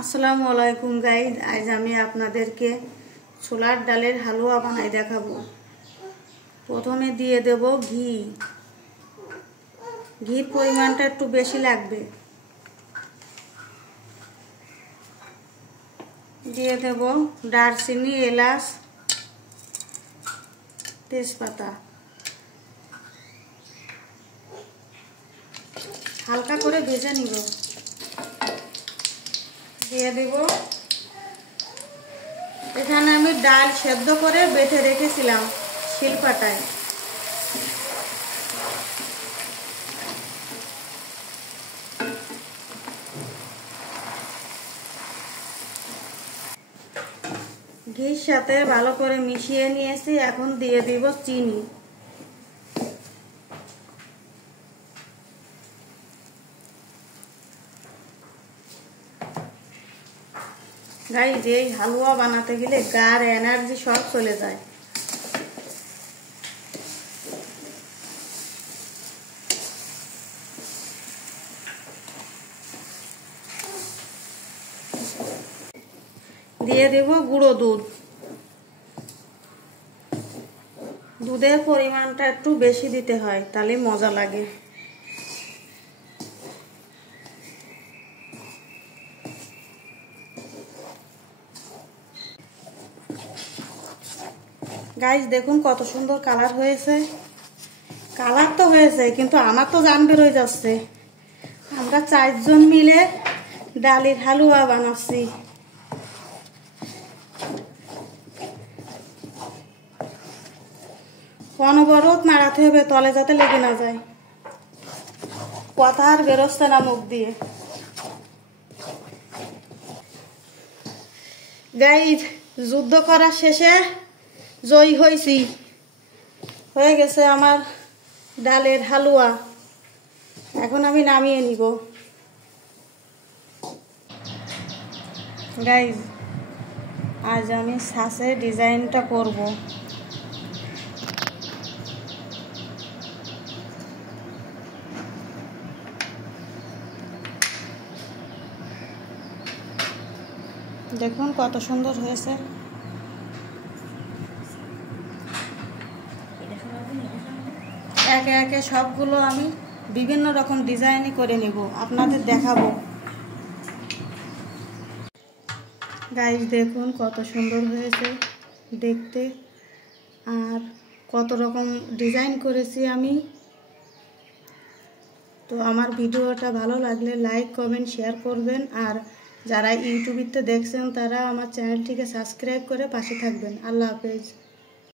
আসসালামু আলাইকুম গাইজ, আজ আমি আপনাদেরকে ছোলার ডালের হালুয়া বানাই দেখাবো। প্রথমে দিয়ে দেব ঘি। ঘির পরিমাণটা একটু বেশি লাগবে। দিয়ে দেব দারচিনি, এলাচ, তেজপাতা। হালকা করে ভেজে নিব। দিয়ে দেব, এখানে আমি ডাল সেদ্ধ করে বেটে রেখেছিলাম শিলপাটায়। ঘির সাথে ভালো করে মিশিয়ে নিয়েছি। এখন দিয়ে দিব চিনি। গাইজ, এই হালুয়া বানাতে গেলে গার এনার্জি সব চলে যায়। দিয়ে দেব গুঁড়ো দুধ। দুধের পরিমাণটা একটু বেশি দিতে হয়, তাহলে মজা লাগে। গাইজ, দেখুন কত সুন্দর কালার হয়েছে। কালার তো হয়েছে, কিন্তু আমার তো জান বের হয়ে যাচ্ছে। আমরা 4 জন মিলে ডালের হালুয়া বানাচ্ছি। অনবরত নাড়াতে হবে, তলে যাতে লেগে না যায়। কথা আর বেরোচ্ছে না মুখ দিয়ে। গাইজ, যুদ্ধ করার শেষে জয়ী হয়েছি। হয়ে গেছে আমার ডালের হালুয়া। এখন আমি নামিয়ে নিব। গাইজ, আজ আমি ছাঁচে ডিজাইনটা করব। দেখুন কত সুন্দর হয়েছে। একে একে সবগুলো আমি বিভিন্ন রকম ডিজাইনই করে নেব, আপনাদের দেখাবো। গাইজ, দেখুন কত সুন্দর হয়েছে দেখতে, আর কত রকম ডিজাইন করেছি আমি। তো আমার ভিডিওটা ভালো লাগলে লাইক, কমেন্ট, শেয়ার করবেন। আর যারা ইউটিউবিতে দেখছেন তারা আমার চ্যানেলটিকে সাবস্ক্রাইব করে পাশে থাকবেন। আল্লাহ হাফেজ।